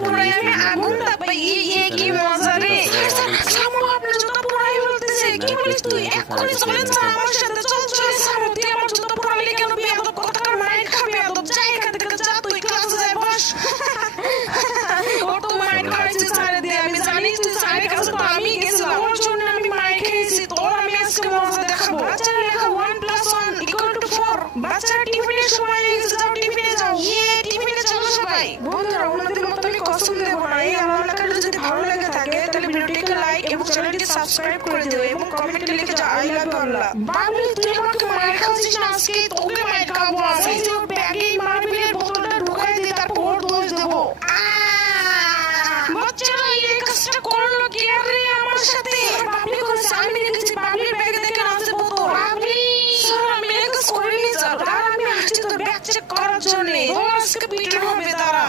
পুরাই আমি আগুনটা পাই কি মজা রে সামু আপনার জুতা পুরাই বলতেছে কি বলিস তুই এক্ষুনি চলে যা আমার সাথে চল সামু তুই আমার জুতা পুরাইলে কেন বেয়াদব কথাকার মাইর খাবে বেয়াদব যা এখান থেকে যা তুই ক্লাসে যাই বস ও তো মাইর খাইছে ছাড়ে দিয়ে আমি জানি তুই স্যারের কাছে তো আমি গেছিলাম ওর জন্য আমি মাইর খেয়েছি তোর আমি আজকে মজা দেখাবো বাচ্চারা লেখা 1+1=4 বাচ্চারা টিফিনের সময় হয়ে গেছে যাও টিফিনে যাও টিফিনে চলো সবাই বন্ধুরা ওনাদের মতো আমি কসম দেবো না এই আমার লেখাটা যদি ভালো লেগে থাকে তাহলে ভিডিওটিকে লাইক এবং চ্যানেলটি সাবস্ক্রাইব করে দিও এবং কমেন্টে লিখে যাও আই লাভ ইউ আল্লাহ বাবলি তুই আমাকে মাইর খাওয়াছিস না আজকে তোকে মাইর খাওয়াবো আমি তোর ব্যাগে মার্বেলের বোতলটা ঢুকাই দিয়ে তারপর ওর দোষ দেবো বাচ্চারা এই কাজটা করলো কি রে আমার সাথে বাবলি করেছে আমি দেখেছি বাবলির ব্যাগে দেখে আছে বোতল বাবলি আমি এই কাজ করিনি স্যার আর আমি আসছি তোর ব্যাগ চেক করার জন্য ও আজকে পিটার হবে তারা